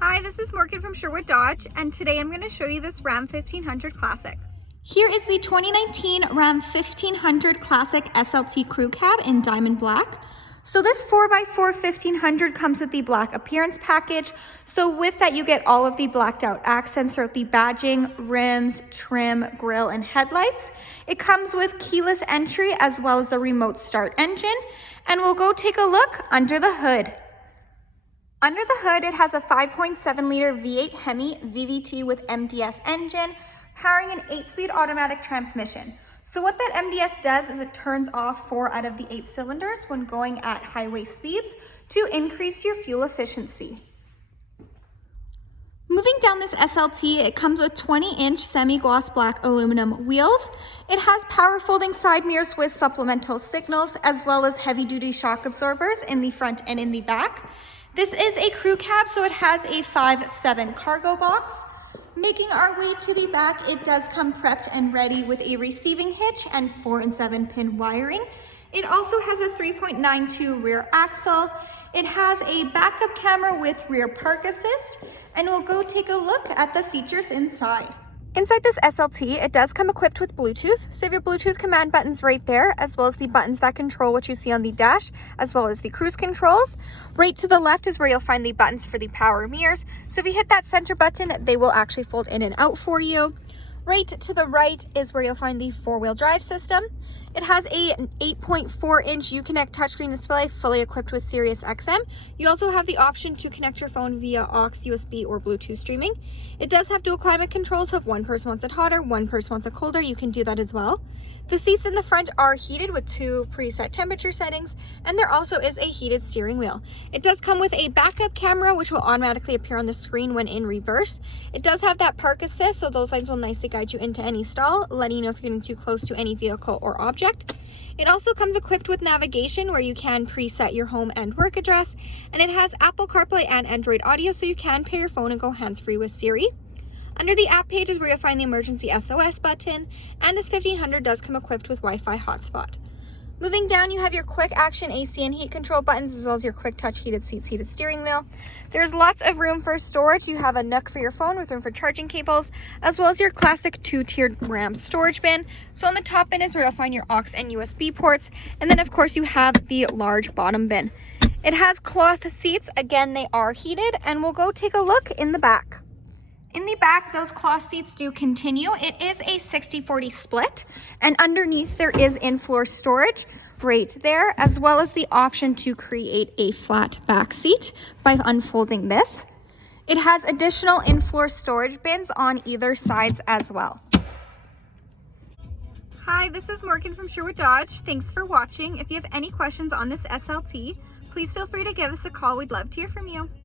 Hi, this is Morgan from Sherwood Dodge, and today I'm going to show you this Ram 1500 Classic. Here is the 2019 Ram 1500 Classic SLT Crew Cab in diamond black. So this 4x4 1500 comes with the black appearance package. So with that, you get all of the blacked out accents throughout the badging, rims, trim, grille, and headlights. It comes with keyless entry as well as a remote start engine. And we'll go take a look under the hood. Under the hood, it has a 5.7 liter V8 Hemi VVT with MDS engine, powering an 8-speed automatic transmission. So what that MDS does is it turns off 4 out of the 8 cylinders when going at highway speeds to increase your fuel efficiency. Moving down this SLT, it comes with 20-inch semi-gloss black aluminum wheels. It has power folding side mirrors with supplemental signals, as well as heavy-duty shock absorbers in the front and in the back. This is a crew cab, so it has a 5'7" cargo box. Making our way to the back, it does come prepped and ready with a receiving hitch and 4 and 7 pin wiring. It also has a 3.92 rear axle. It has a backup camera with rear park assist, and we'll go take a look at the features inside. Inside this SLT, it does come equipped with Bluetooth. So you have your Bluetooth command buttons right there, as well as the buttons that control what you see on the dash, as well as the cruise controls. Right to the left is where you'll find the buttons for the power mirrors. So if you hit that center button, they will actually fold in and out for you. Right to the right is where you'll find the 4-wheel drive system. It has an 8.4-inch Uconnect touchscreen display fully equipped with Sirius XM. You also have the option to connect your phone via aux, USB, or Bluetooth streaming. It does have dual climate control, so if one person wants it hotter, one person wants it colder, you can do that as well. The seats in the front are heated with 2 preset temperature settings, and there also is a heated steering wheel. It does come with a backup camera, which will automatically appear on the screen when in reverse. It does have that park assist, so those lights will nicely guide you into any stall, letting you know if you're getting too close to any vehicle or object. It also comes equipped with navigation, where you can preset your home and work address, and it has Apple CarPlay and Android Audio, so you can pair your phone and go hands-free with Siri. Under the app page is where you'll find the emergency SOS button, and this 1500 does come equipped with Wi-Fi hotspot. Moving down, you have your quick action AC and heat control buttons, as well as your quick touch heated seats, heated steering wheel. There's lots of room for storage. You have a nook for your phone with room for charging cables, as well as your classic 2-tiered RAM storage bin. So on the top bin is where you'll find your aux and USB ports, and then of course you have the large bottom bin. It has cloth seats. Again, they are heated, and we'll go take a look in the back. In the back, those cloth seats do continue. It is a 60-40 split, and underneath there is in-floor storage right there, as well as the option to create a flat back seat by unfolding this. It has additional in-floor storage bins on either sides as well. Hi, this is Morgan from Sherwood Dodge. Thanks for watching. If you have any questions on this SLT, please feel free to give us a call. We'd love to hear from you.